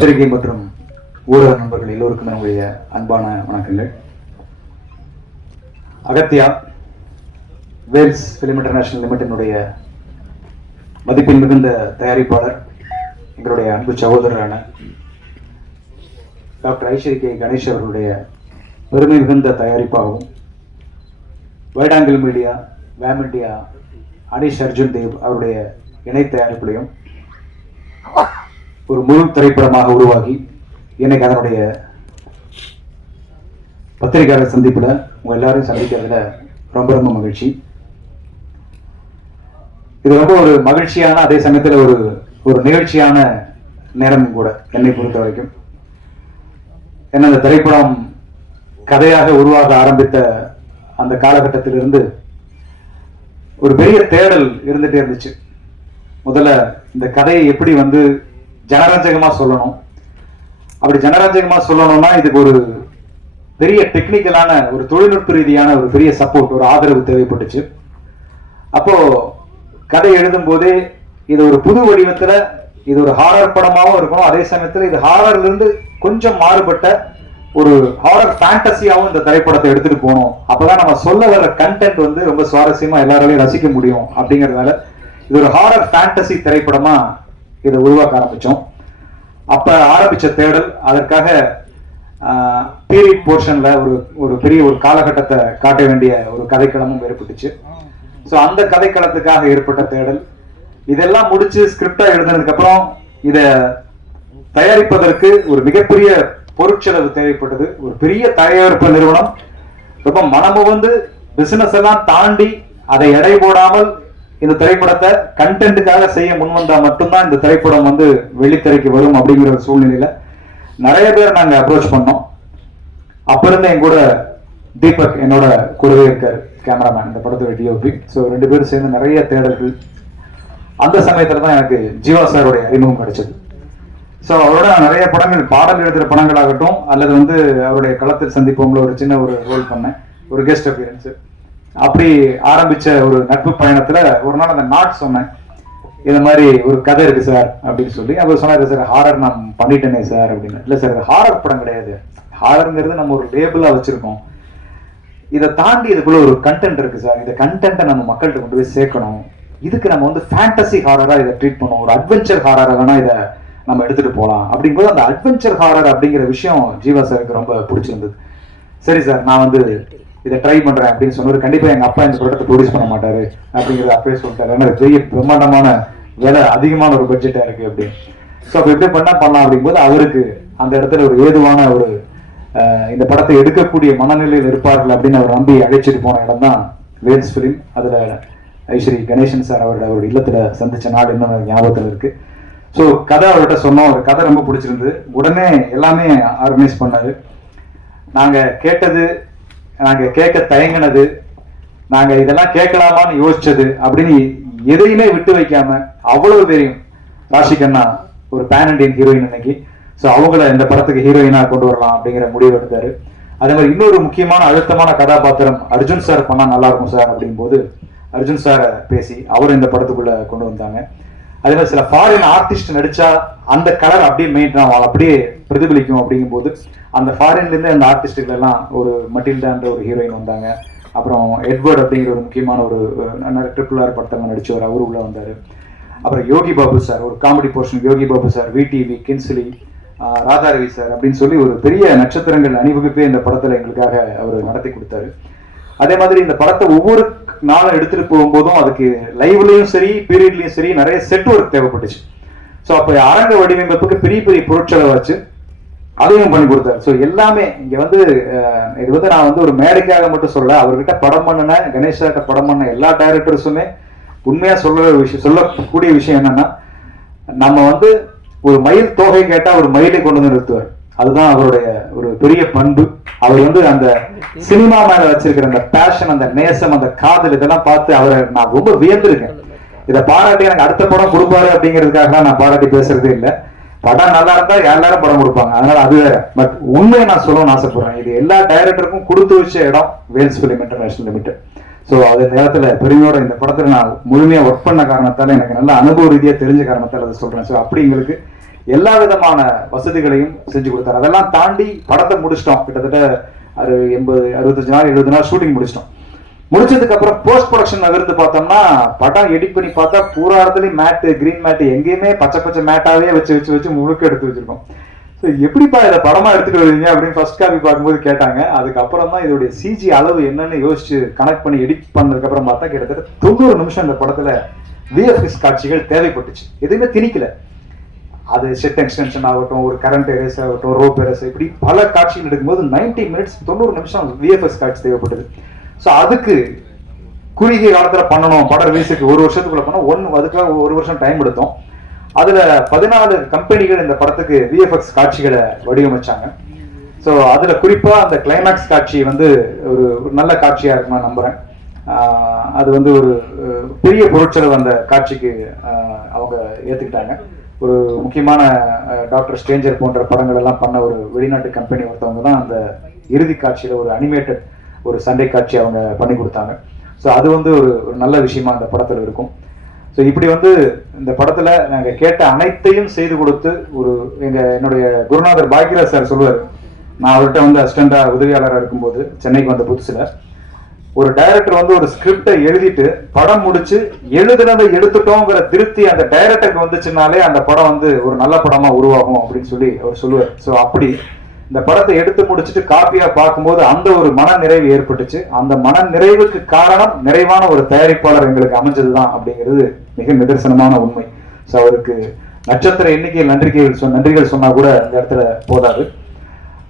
பத்திரிகை மற்றும் ஊடக நண்பர்கள் எல்லோருக்கும் என்னுடைய அன்பான வணக்கங்கள். அகத்தியா வேல்ஸ் ஃபிலிம் இன்டர்நேஷனல் லிமிடெடினுடைய மதிப்பில் மிகுந்த தயாரிப்பாளர், எங்களுடைய அன்பு சகோதரரான டாக்டர் ஐஸ்வரி கே கணேஷ் அவர்களுடைய பெருமை மிகுந்த தயாரிப்பாகவும், வைடாங்கிள் மீடியா, வேம் இண்டியா, அனீஷ் அர்ஜுன் தேவ் அவருடைய இணை தயாரிப்பிலையும் ஒரு முழு திரைப்படமாக உருவாகி இன்னைக்கு அதனுடைய பத்திரிகையாளர் சந்திப்புல உங்க எல்லாரையும் சந்திக்கிறதுல ரொம்ப ரொம்ப மகிழ்ச்சி. இது ரொம்ப ஒரு மகிழ்ச்சியான, அதே சமயத்துல ஒரு நிகழ்ச்சியான நேரம் கூட என்னை பொறுத்த வரைக்கும். ஏன்னா இந்த திரைப்படம் கதையாக உருவாக ஆரம்பித்த அந்த காலகட்டத்திலிருந்து ஒரு பெரிய தேடல் இருந்துட்டே இருந்துச்சு. முதல்ல இந்த கதையை எப்படி ஜனரஞ்சகமா சொல்லணும். அப்படி ஜனரஞ்சகமா சொல்லணும்னா இதுக்கு ஒரு பெரிய டெக்னிக்கலான, ஒரு தொழில்நுட்ப ரீதியான ஒரு பெரிய சப்போர்ட், ஒரு ஆதரவு தேவைப்பட்டுச்சு. அப்போ கதை எழுதும் போதே இது ஒரு புது வடிவத்துல, இது ஒரு ஹாரர் படமாவும் இருக்கணும், அதே சமயத்துல இது ஹாரர்ல இருந்து கொஞ்சம் மாறுபட்ட ஒரு ஹாரர் ஃபேண்டசியாவும் இந்த திரைப்படத்தை எடுத்துட்டு போகணும். அப்பதான் நம்ம சொல்ல வர கண்டென்ட் ரொம்ப சுவாரஸ்யமா எல்லாராலையும் ரசிக்க முடியும். அப்படிங்கறதுனால இது ஒரு ஹாரர் ஃபேண்டசி திரைப்படமா இதை உருவாக்க ஆரம்பிச்சோம். அப்ப ஆரம்பிச்ச தேடல், அதற்காக பீரியட் போர்ஷன்ல ஒரு பெரிய ஒரு காலகட்டத்தை காட்ட வேண்டிய ஒரு கதைக்களமும் ஏற்பட்டுச்சு. ஸோ அந்த கதைக்களத்துக்காக ஏற்பட்ட தேடல், இதெல்லாம் முடிச்சு ஸ்கிரிப்டா எழுதுனதுக்கு அப்புறம் இதை தயாரிப்பதற்கு ஒரு மிகப்பெரிய பொருட்செலவு தேவைப்பட்டது. ஒரு பெரிய தயாரிப்பு நிறுவனம் ரொம்ப மனமு பிசினஸ் எல்லாம் தாண்டி அதை எடை போடாமல் இந்த திரைப்படத்தை கண்டென்ட்டுக்காக செய்ய முன்வந்தா மட்டும்தான் இந்த திரைப்படம் வெள்ளித்திரைக்கு வரும். அப்படிங்கிற ஒரு சூழ்நிலையில நிறைய பேர் நாங்க அப்ரோச் பண்ணோம். அப்ப இருந்து என் கூட தீபக் என்னோட கூடவே இருக்காரு, கேமராமேன், இந்த படத்தோட டிஓபி. ஸோ 2 பேரும் சேர்ந்து நிறைய தேடல்கள். அந்த சமயத்துல தான் எனக்கு ஜீவா சாருடைய அறிமுகம் கிடைச்சது. ஸோ அவரோட நிறைய படங்கள், பாடல் எழுதுற படங்களாகட்டும் அல்லது அவருடைய களத்தில் சந்திப்போம்ல ஒரு சின்ன ஒரு ரோல் பண்ணேன், ஒரு கெஸ்ட் அப்பியரன்ஸ். அப்படி ஆரம்பிச்ச ஒரு நட்பு பயணத்துல ஒரு நாள் அந்த நாட் சொன்னேன், இந்த மாதிரி ஒரு கதை இருக்கு சார் அப்படின்னு சொல்லி. அவர் சொன்னாரு, சார் ஹாரர் நான் பண்ணிட்டேனே சார் அப்படின்னு. இல்ல சார், இது ஹாரர் படம் கிடையாது, ஹாரர்ங்கிறது நம்ம ஒரு லேபிளா வச்சிருக்கோம், இதை தாண்டி இதுக்குள்ள ஒரு கண்டென்ட் இருக்கு சார், இந்த கண்டென்ட்டை நம்ம மக்கள்கிட்ட கொண்டு போய் சேர்க்கணும், இதுக்கு நம்ம ஃபேண்டசி ஹாரரா இதை ட்ரீட் பண்ணுவோம், ஒரு அட்வென்ச்சர் ஹாரரா வேணா இதை நம்ம எடுத்துட்டு போகலாம். அப்படிங்கும்போது அந்த அட்வென்ச்சர் ஹாரர் அப்படிங்கிற விஷயம் ஜீவா சாருக்கு ரொம்ப பிடிச்சிருந்தது. சரி சார், நான் இதை ட்ரை பண்றேன் அப்படின்னு சொன்னாரு. கண்டிப்பா எங்க அப்பா இந்த ப்ராடக்ட் ப்ரொடியூஸ் பண்ண மாட்டாரு அப்படிங்கறத அப்பவே சொல்லிட்டாரு. ஏன்னா பெரிய பிரம்மாண்டமான விலை, அதிகமான ஒரு பட்ஜெட்டா இருக்கு அப்படின்னு. ஸோ அப்ப எப்படி பண்ணலாம் அப்படிங்கும்போது அவருக்கு அந்த இடத்துல ஒரு ஏதுவான ஒரு இந்த படத்தை எடுக்கக்கூடிய மனநிலையில் இருப்பார்கள் அப்படின்னு அவர் நம்பி அழைச்சிட்டு போன இடம் தான் வேல்ஸ் ஃபிலிம். அதுல ஐஸ்வரி கணேசன் சார் அவரோட இல்லத்துல சந்திச்ச நாள் இன்னும் ஞாபகத்துல இருக்கு. ஸோ கதை அவர்கிட்ட சொன்னோம், ஒரு கதை ரொம்ப பிடிச்சிருந்தது. உடனே எல்லாமே ஆர்கனைஸ் பண்ணாரு. நாங்க கேட்டது, நாங்க கேட்க தயங்கினது, நாங்க இதெல்லாம் கேட்கலாமான்னு யோசிச்சது அப்படின்னு எதையுமே விட்டு வைக்காம அவ்வளவு தெரியும். ராஷிகண்ணா ஒரு பேன் இண்டியன் ஹீரோயின் இன்னைக்கு. ஸோ அவங்கள இந்த படத்துக்கு ஹீரோயினா கொண்டு வரலாம் அப்படிங்கிற முடிவு எடுத்தாரு. அதே மாதிரி இன்னொரு முக்கியமான அழுத்தமான கதாபாத்திரம் அர்ஜுன் சார் பண்ணா நல்லா இருக்கும் சார் அப்படிங்கும் போது அர்ஜுன் சாரை பேசி அவர் இந்த படத்துக்குள்ள கொண்டு வந்தாங்க. அதே மாதிரி சில ஃபாரின் ஆர்டிஸ்ட் நடிச்சா அந்த கலர் அப்படியே மெயின்டைன் அப்படியே பிரதிபலிக்கும். அப்படிங்கும் போது அந்த ஃபாரின்ல இருந்து அந்த ஆர்டிஸ்டுகள் எல்லாம் ஒரு மட்டில்டான்ற ஒரு ஹீரோயின் வந்தாங்க. அப்புறம் எட்வர்ட் அப்படிங்கிற ஒரு முக்கியமான ஒரு RRR படத்தவங்க நடிச்சவர், அவரு உள்ள வந்தாரு. அப்புறம் யோகி பாபு சார், ஒரு comedy portion Yogi Babu sir, VTV, Kingsley, Radharavi sir அப்படின்னு சொல்லி ஒரு பெரிய நட்சத்திரங்கள் அணிவகுப்பே இந்த படத்துல எங்களுக்காக அவர் நடத்தி கொடுத்தாரு. அதே மாதிரி இந்த படத்தை ஒவ்வொரு நாளும் எடுத்துட்டு போகும்போதும் அதுக்கு லைவ்லயும் சரி பீரியட்லயும் சரி நிறைய செட் ஒர்க் தேவைப்பட்டுச்சு. ஸோ அப்ப அரங்க வடிவமைப்புக்கு பெரிய பெரிய பொருட்செலவாச்சு, அதையும் பண்ணி கொடுத்தாரு. ஸோ எல்லாமே இங்க இது நான் ஒரு மேடைக்காக மட்டும் சொல்ல, அவர்கிட்ட படம் பண்ணின, கணேஷாட்ட படம் பண்ண எல்லா டைரக்டர்ஸுமே உண்மையா சொல்லக்கூடிய விஷயம் என்னன்னா, நம்ம ஒரு மயில் தொகை கேட்டா ஒரு மயிலை கொண்டு நிறுத்துவார். அதுதான் அவருடைய ஒரு பெரிய பண்பு. அவர் அந்த சினிமா மேல வச்சிருக்கிற அந்த பேஷன், அந்த நேசம், அந்த காதல், இதெல்லாம் பார்த்து அவரை நான் ரொம்ப வியந்திருக்கேன். இதை பாராட்டி எனக்கு அடுத்த படம் கொடுப்பாரு அப்படிங்கிறதுக்காக நான் பாராட்டி பேசுறதே இல்லை. படம் நல்லா இருந்தா எல்லாரும் படம் கொடுப்பாங்க, அதனால அது வேற. பட் உண்மையை நான் சொல்லணும்னு ஆசைப்படுறேன், இது எல்லா டைரக்டருக்கும் கொடுத்து வச்ச இடம் Vels film international limited. So அது நேரத்தில் பெருமையோட இந்த படத்தில் நான் முழுமையாக ஒர்க் பண்ண காரணத்தால், எனக்கு நல்ல அனுபவ ரீதியாக தெரிஞ்ச காரணத்தால் அதை சொல்கிறேன். ஸோ அப்படி எங்களுக்கு எல்லா விதமான வசதிகளையும் செஞ்சு கொடுத்தாரு. அதெல்லாம் தாண்டி படத்தை முடிச்சிட்டோம். கிட்டத்தட்ட 65 நாள் 70 நாள் ஷூட்டிங் முடிச்சிட்டோம். முடிச்சதுக்கு அப்புறம் போஸ்ட் ப்ரொடக்ஷன் நகர்ந்து பார்த்தோம்னா படம் எடிட் பண்ணி பார்த்தா பூரா இடத்துலயும் மேட்டு, கிரீன் மேட்டு, எங்கேயுமே பச்சை மேட்டாவே வச்சு முழுக்க எடுத்து வச்சிருக்கோம். ஸோ எப்படிப்பா இதை படமா எடுத்துட்டு வருவீங்க அப்படின்னு ஃபர்ஸ்ட் காப்பி பார்க்கும்போது கேட்டாங்க. அதுக்கப்புறம் தான் இதோடைய சிஜி அளவு என்னன்னு யோசிச்சு கனெக்ட் பண்ணி எடிட் பண்ணதுக்கு அப்புறம் பார்த்தா கிட்டத்தட்ட 90 நிமிஷம் இந்த படத்துல விஎஃப்எக்ஸ் காட்சிகள் தேவைப்பட்டுச்சு. எதுவுமே திணிக்கல. அது செட் எக்ஸ்டென்ஷன் ஆகட்டும், ஒரு கரண்ட் எரேஸ் ஆகட்டும், ரோப் எரேஸ், இப்படி பல காட்சிகள் எடுக்கும்போது 90 மினிட்ஸ் 90 நிமிஷம் விஎஃப்எக்ஸ் காட்சி தேவைப்பட்டது. ஸோ அதுக்கு குறுகிய காலத்துல பண்ணணும், படம் ரிலீஸுக்கு 1 வருஷத்துக்குள்ள பண்ணோம். அதுக்காக 1 வருஷம் டைம் எடுத்தோம். அதுல 14 கம்பெனிகள் இந்த படத்துக்கு விஎஃப்எக்ஸ் காட்சிகளை வடிவமைச்சாங்க. ஸோ அதுல குறிப்பா அந்த கிளைமேக்ஸ் காட்சி வந்து ஒரு நல்ல காட்சியா இருக்கும் நான் நம்புறேன். அது வந்து ஒரு பெரிய பொருட்செலவு அந்த காட்சிக்கு அவங்க ஏத்துக்கிட்டாங்க. ஒரு முக்கியமான டாக்டர் ஸ்ட்ரேஞ்சர் போன்ற படங்கள் எல்லாம் பண்ண ஒரு வெளிநாட்டு கம்பெனி ஒருத்தவங்க தான் அந்த இறுதி காட்சியில ஒரு அனிமேட்டட் ஒரு சண்டை காட்சி அவங்க பண்ணி கொடுத்தாங்க. ஸோ அது வந்து ஒரு நல்ல விஷயமா அந்த படத்துல இருக்கும். ஸோ இப்படி வந்து இந்த படத்துல நாங்கள் கேட்ட அனைத்தையும் செய்து கொடுத்து என்னுடைய குருநாதர் பாக்யராஜ் சார் சொல்லுவார். நான் அவர்கிட்ட வந்து அசிஸ்டண்டா உதவியாளராக இருக்கும்போது சென்னைக்கு வந்த புதுசுல ஒரு டைரக்டர் வந்து ஒரு ஸ்கிரிப்டை எழுதிட்டு படம் முடிச்சு எழுதுனதை எடுத்துட்டோங்கிற திருப்தி அந்த டைரக்டருக்கு வந்துச்சுனாலே அந்த படம் வந்து ஒரு நல்ல படமா உருவாகும் அப்படின்னு சொல்லி அவர் சொல்லுவார். ஸோ அப்படி இந்த படத்தை எடுத்து முடிச்சுட்டு காப்பியா பார்க்கும்போது அந்த ஒரு மன நிறைவு ஏற்பட்டுச்சு. அந்த மன நிறைவுக்கு காரணம் நிறைவான ஒரு தயாரிப்பாளர் எங்களுக்கு அமைஞ்சதுதான் அப்படிங்கிறது மிக நிதர்சனமான உண்மை. ஸோ அவருக்கு நட்சத்திர எண்ணிக்கையில் நன்றிகள் சொன்னா கூட இந்த இடத்துல போதாது.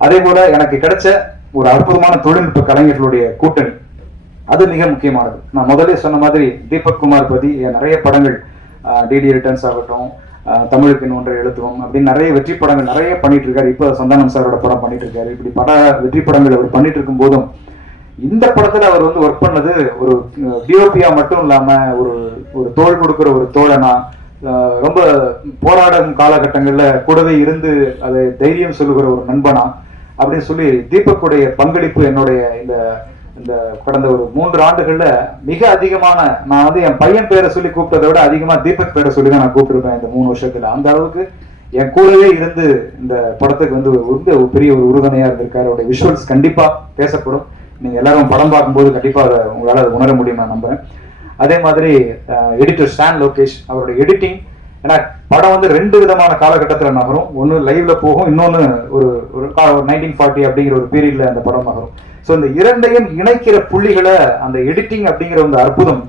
அதே போல எனக்கு கிடைச்ச ஒரு அற்புதமான தொழில்நுட்ப கலைஞர்களுடைய கூட்டணி, அது மிக முக்கியமானது. நான் முதலே சொன்ன மாதிரி தீபக் குமார் பதி நிறைய படங்கள், டிடி ரிட்டர்ன்ஸ் ஆகட்டும், தமிழுக்கு ஒன்றை எழுத்துவோம் அப்படின்னு நிறைய வெற்றி படங்கள் நிறைய பண்ணிட்டு இருக்காரு. இப்போ சந்தானம் சாரோட படம் பண்ணிட்டு இருக்காரு. இப்படி பல வெற்றி படங்கள் அவர் பண்ணிட்டு இருக்கும் போதும் இந்த படத்துல அவர் வந்து ஒர்க் பண்ணது ஒரு டிஓபியா மட்டும் இல்லாம ஒரு தோள் கொடுக்கிற ஒரு தோழனா, ரொம்ப போராடும் காலகட்டங்கள்ல கூடவே இருந்து அதை தைரியம் சொல்லுகிற ஒரு நண்பனா அப்படின்னு சொல்லி தீபக்குடைய பங்களிப்பு என்னுடைய இந்த கடந்த ஒரு 3 ஆண்டுகள்ல மிக அதிகமான, நான் வந்து என் பையன் பேரை சொல்லி கூப்பிட்டதை விட அதிகமா தீபக் பேரை சொல்லி தான் நான் கூப்பிட்டுருப்பேன் இந்த 3 வருஷத்துல. அந்த அளவுக்கு என் கூடவே இருந்து இந்த படத்துக்கு வந்து ஒரு பெரிய ஒரு உறுதுணையா இருந்திருக்காரு. அவருடைய விஷுவல்ஸ் கண்டிப்பா பேசப்படும். நீங்க எல்லாரும் படம் பார்க்கும்போது கண்டிப்பா உங்களால அதை உணர முடியும் நான் நம்புறேன். அதே மாதிரி எடிட்டர் ஸ்டான் லோகேஷ், அவருடைய எடிட்டிங், ஏன்னா படம் வந்து 2 விதமான காலகட்டத்தில் நகரும். ஒன்று லைவ்ல போகும், இன்னொன்று ஒரு 1940 அப்படிங்கிற ஒரு பீரியட்ல அந்த படம் நகரும். ஸோ இந்த இரண்டையும் இணைக்கிற புள்ளிகளை அந்த எடிட்டிங் அப்படிங்கிற ஒரு அற்புதம்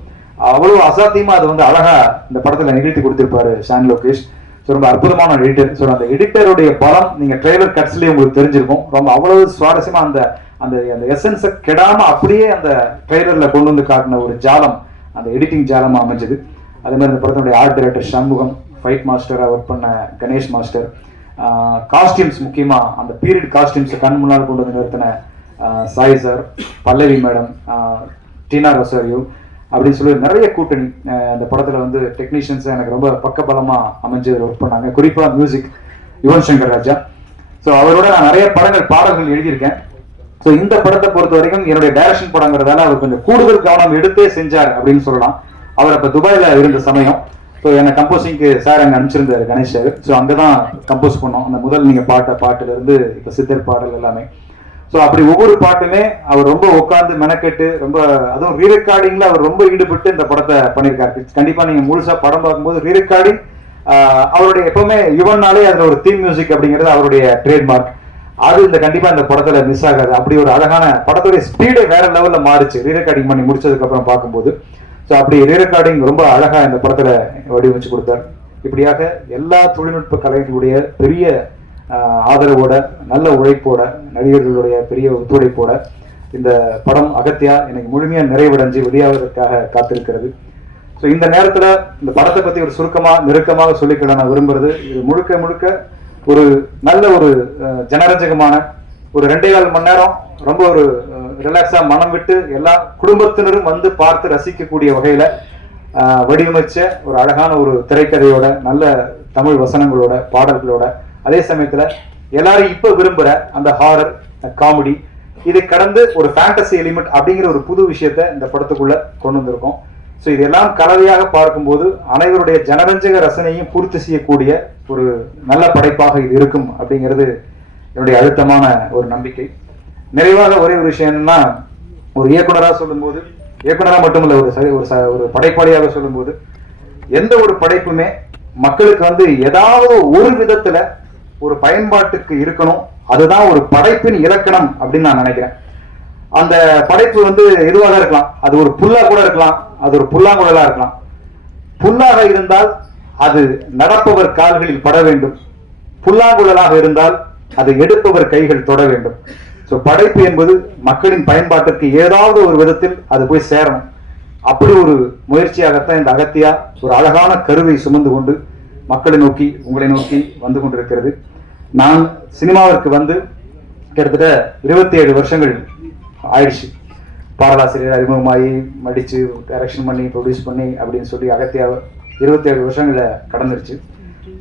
அவ்வளவு அசாத்தியமா அது வந்து அழகா இந்த படத்துல நிகழ்த்தி கொடுத்திருப்பாரு ஸ்டான் லோகேஷ். ஸோ ரொம்ப அற்புதமான எடிட்டர். ஸோ அந்த எடிட்டருடைய பலம் நீங்க ட்ரெய்லர் கட்ஸ்லயே உங்களுக்கு தெரிஞ்சிருக்கும். ரொம்ப அவ்வளவு சுவாரஸ்யமா அந்த அந்த எசன்ஸை கெடாம அப்படியே அந்த ட்ரெய்லர்ல கொண்டு வந்து காட்டின ஒரு ஜாலம் அந்த எடிட்டிங் ஜாலமா அமைஞ்சது. அதே மாதிரி இந்த படத்தினுடைய ஆர்ட் டைரக்டர் சண்முகம், ஃபைட் மாஸ்டரா ஒர்க் பண்ண கணேஷ் மாஸ்டர், காஸ்டியூம்ஸ் முக்கியமா அந்த பீரியட் காஸ்டியூம்ஸை கண் முன்னால் கொண்டு வந்து நிறுத்தின சாய் சார், பல்லவி மேடம், டீனா ரொசாரியோ அப்படின்னு சொல்லி நிறைய கூட்டணி அந்த படத்துல வந்து டெக்னீஷியன்ஸ் எனக்கு ரொம்ப பக்கபலமா அமைஞ்சு ஒர்க் பண்ணாங்க. குறிப்பா மியூசிக் யுவன் சங்கர் ராஜா. ஸோ அவரோட நான் நிறைய பாடல்கள் எழுதியிருக்கேன். ஸோ இந்த படத்தை பொறுத்த வரைக்கும் என்னுடைய டைரக்ஷன் படங்கிறதால அவர் கொஞ்சம் கூடுதல் கவனம் எடுத்தே செஞ்சார் அப்படின்னு சொல்லலாம். அவர் அப்ப துபாயில இருந்த சமயம். ஸோ என்னை கம்போசிங்க்கு சார் அங்கே அனுப்பிச்சிருந்தாரு கணேஷ் சார். ஸோ அங்கதான் கம்போஸ் பண்ணோம். அந்த முதல் நீங்க பாட்டுல இருந்து இப்ப சித்தர் பாடல் எல்லாமே. ஸோ அப்படி ஒவ்வொரு பாட்டுமே அவர் ரொம்ப உட்காந்து மெனக்கெட்டு ரொம்ப, அதுவும் ரீரெக்கார்டிங்ல அவர் ரொம்ப ஈடுபட்டு இந்த படத்தை பண்ணியிருக்காரு. கண்டிப்பா நீங்க முழுசா படம் பார்க்கும்போது ரீரெக்கார்டிங் அவருடைய எப்பவுமே யுவன்னாலே அதுல ஒரு தீம் மியூசிக் அப்படிங்கிறது அவருடைய ட்ரேட்மார்க். அது இந்த கண்டிப்பா இந்த படத்துல மிஸ் ஆகாது. அப்படி ஒரு அழகான படத்துடைய ஸ்பீடே வேற லெவல்ல மாறிச்சு ரீரெக்கார்டிங் பண்ணி முடிச்சதுக்கு அப்புறம் பார்க்கும்போது. ஸோ அப்படி ரீரெக்கார்டிங் ரொம்ப அழகா இந்த படத்துல வடிவமைச்சு கொடுத்தார். இப்படியாக எல்லா தொழில்நுட்ப கலைஞர்களுடைய பெரிய ஆதரவோட, நல்ல உழைப்போட, நடிகர்களுடைய பெரிய ஒத்துழைப்போட இந்த படம் அகத்தியா எனக்கு முழுமையா நிறைவடைஞ்சு வெளியாவதற்காக காத்திருக்கிறது. ஸோ இந்த நேரத்துல இந்த படத்தை பத்தி ஒரு நெருக்கமாக சொல்லிக்கிட நான் விரும்புறது, இது முழுக்க ஒரு நல்ல ஒரு ஜனரஞ்சகமான ஒரு 2.25 மணி நேரம் ரொம்ப ஒரு ரிலாக்ஸா மனம் விட்டு எல்லா குடும்பத்தினரும் வந்து பார்த்து ரசிக்கக்கூடிய வகையில வடிவமைச்ச ஒரு அழகான ஒரு திரைக்கதையோட, நல்ல தமிழ் வசனங்களோட, பாடல்களோட, அதே சமயத்துல எல்லாரும் இப்ப விரும்புற அந்த ஹாரர் காமெடி, இதை கடந்து ஒரு ஃபேண்டசி எலிமெண்ட் அப்படிங்கிற ஒரு புது விஷயத்த இந்த படத்துக்குள்ள கொண்டு வந்திருக்கோம். ஸோ இதெல்லாம் கலவையாக பார்க்கும்போது அனைவருடைய ஜனரஞ்சக ரசனையும் பூர்த்தி செய்யக்கூடிய ஒரு நல்ல படைப்பாக இது இருக்கும் அப்படிங்கிறது என்னுடைய அழுத்தமான ஒரு நம்பிக்கை. நிறைவாக ஒரே ஒரு விஷயம் என்னன்னா, ஒரு இயக்குனராக சொல்லும்போது, இயக்குனராக மட்டுமல்ல, ஒரு படைப்பாளியாக சொல்லும்போது, எந்த ஒரு படைப்புமே மக்களுக்கு வந்து ஏதாவது ஒரு விதத்துல ஒரு பயன்பாட்டுக்கு இருக்கணும். அதுதான் ஒரு படைப்பின் இலக்கணம் அப்படின்னு நான் நினைக்கிறேன். அந்த படைப்பு வந்து எதுவாக இருக்கலாம், அது ஒரு புல்லா கூட இருக்கலாம், அது ஒரு புல்லாங்குழலா இருக்கலாம். புல்லாக இருந்தால் அது நடப்பவர் கால்களில் பட வேண்டும், புல்லாங்குழலாக இருந்தால் அதை எடுப்பவர் கைகள் தொட வேண்டும். ஸோ படைப்பு என்பது மக்களின் பயன்பாட்டிற்கு ஏதாவது ஒரு விதத்தில் அது போய் சேரணும். அப்படி ஒரு முயற்சியாகத்தான் இந்த அகத்தியா ஒரு அழகான கருவை சுமந்து கொண்டு மக்களை நோக்கி, உங்களை நோக்கி வந்து கொண்டிருக்கிறது. நான் சினிமாவிற்கு வந்து கிட்டத்தட்ட 27 வருஷங்கள் ஆயிடுச்சு. பாடலாசிரியர் அறிமுகமாகி நடிச்சு டைரக்ஷன் பண்ணி ப்ரொடியூஸ் பண்ணி அப்படின்னு சொல்லி அகத்தியா 27 வருஷங்களை கடந்துருச்சு.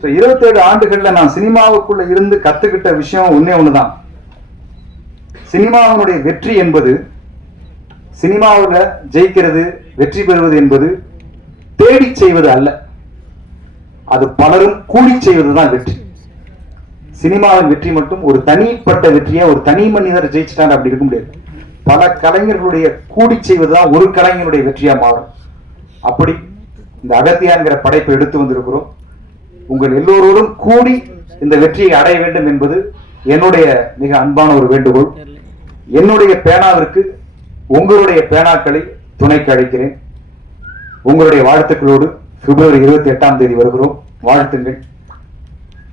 ஸோ 27 ஆண்டுகள்ல நான் சினிமாவுக்குள்ள இருந்து கத்துக்கிட்ட விஷயம் ஒன்னே ஒண்ணுதான். சினிமாவினுடைய வெற்றி என்பது, சினிமாவில் ஜெயிக்கிறது, வெற்றி பெறுவது என்பது தேடி செய்வது அல்ல, அது பலரும் கூடி செய்வதுதான் வெற்றி. சினிமாவின் வெற்றி மட்டும் ஒரு தனிப்பட்ட வெற்றியா ஒரு தனி மனிதர் ஜெயிச்சிட்டாங்க அப்படி இருக்க முடியாது. பல கலைஞர்களுடைய கூடி செய்வதுதான் ஒரு கலைஞருடைய வெற்றியா மாறும். அப்படி இந்த அகத்தியாங்கிற படைப்பை எடுத்து வந்திருக்கிறோம். உங்கள் எல்லோரோடும் கூடி இந்த வெற்றியை அடைய வேண்டும் என்பது என்னுடைய மிக அன்பான ஒரு வேண்டுகோள். என்னுடைய பேனாவிற்கு உங்களுடைய பேனாக்களை துணைக்கு அழைக்கிறேன். உங்களுடைய வாழ்த்துக்களோடு பிப்ரவரி 28ஆம் தேதி வருகிறோம். வாழ்த்துங்கள்.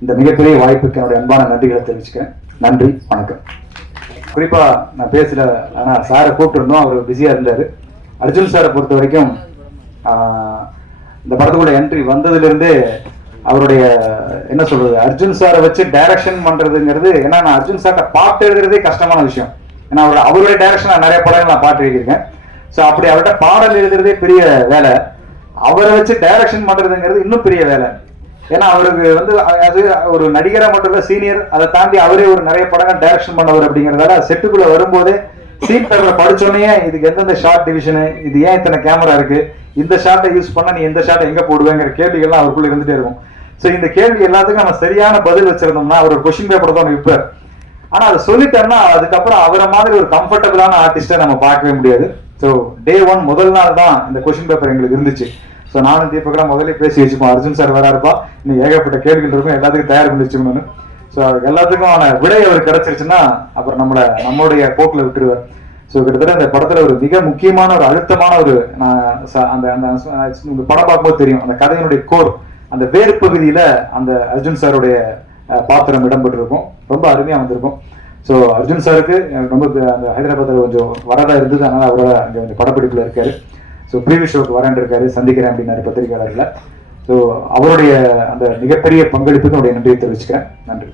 இந்த மிகப்பெரிய வாய்ப்புக்கு என்னுடைய அன்பான நன்றிகளை தெரிவிச்சுக்கிறேன். நன்றி, வணக்கம். குறிப்பா நான் பேசல, ஆனா சாரை கூப்பிட்டுருந்தோம், அவர் பிஸியா இருந்தாரு. அர்ஜுன் சாரை பொறுத்த வரைக்கும் இந்த படத்துக்குள்ள என்ட்ரி வந்ததுல இருந்தே அவருடைய என்ன சொல்றது, அர்ஜுன் சாரை வச்சு டைரக்ஷன் பண்றதுங்கிறது, ஏன்னா நான் அர்ஜுன் சார்ட்ட பாட்டு எழுதுறதே கஷ்டமான விஷயம். ஏன்னா அவருடைய டைரக்ஷன் நான் நிறைய படங்கள் நான் பாட்டு எழுதியிருக்கேன். ஸோ அப்படி அவர்கிட்ட பாடல் எழுதுறதே பெரிய வேலை, அவரை வச்சு டைரக்ஷன் பண்றதுங்கிறது இன்னும் பெரிய வேலை. ஏன்னா அவருக்கு வந்து அது ஒரு நடிகரா மட்டும் இல்ல, சீனியர், அதை தாண்டி அவரே ஒரு நிறைய படங்கள் டைரக்ஷன் பண்ணவர் அப்படிங்கிறதால செட்டுக்குள்ள வரும்போதே சீன் பேப்பரை படிச்சோடனே இதுக்கு எந்தெந்த ஷார்ட் டிவிஷனு, இது ஏன் இத்தனை கேமரா இருக்கு, இந்த ஷார்ட்டை யூஸ் பண்ணா நீ எந்த ஷார்ட்டை எங்க போடுவேங்கிற கேள்விகள்லாம் அவருக்குள்ள இருந்துட்டே இருக்கும். ஸோ இந்த கேள்வி எல்லாத்துக்கும் நம்ம சரியான பதில் வச்சிருந்தோம்னா அவர் கொஸ்டின் பேப்பர் தான் விற்பார். ஆனா அதை சொல்லிட்டோம்னா அதுக்கப்புறம் அவரை மாதிரி ஒரு கம்ஃபர்டபுளான ஆர்டிஸ்டை நம்ம பார்க்கவே முடியாது. ஸோ டே 1 முதல் நாள் தான் இந்த கொஸ்டின் பேப்பர் எங்களுக்கு இருந்துச்சு. ஸோ நானும் தீபக்கெல்லாம் முதல்ல பேசி வச்சுப்போம், அர்ஜுன் சார் வராருப்பா, இன்னும் ஏகப்பட்ட கேள்விகள் இருக்கும், எல்லாத்துக்கும் தயார் பண்ணி வச்சுக்கணும்னு. ஸோ எல்லாத்துக்கும் விடை அவர் கிடைச்சிருச்சுன்னா அப்புறம் நம்மளுடைய போக்கில் விட்டுருவார். ஸோ கிட்டத்தட்ட இந்த படத்துல ஒரு மிக முக்கியமான ஒரு அழுத்தமான ஒரு அந்த படம் பார்க்கும்போது தெரியும், அந்த கதையினுடைய கோர், அந்த வேறு பகுதியில அந்த அர்ஜுன் சாருடைய பாத்திரம் இடம்பெற்றிருக்கும். ரொம்ப அருமையா வந்திருக்கும். ஸோ அர்ஜுன் சாருக்கு ரொம்ப அந்த ஹைதராபாத்தில் கொஞ்சம் வரதா இருந்தது, அதனால அவரோட அங்கே படப்பிடிப்புல இருக்காரு. ஸோ ப்ரீவியஸ் ஷோக்கு வரேன் இருக்காரு, சந்திக்கிறேன் அப்படின்னாரு பத்திரிகையாளர்களை. ஸோ அவருடைய அந்த மிகப்பெரிய பங்களிப்புக்கு என்னுடைய நன்றியை தெரிவிச்சுக்கிறேன். நன்றி.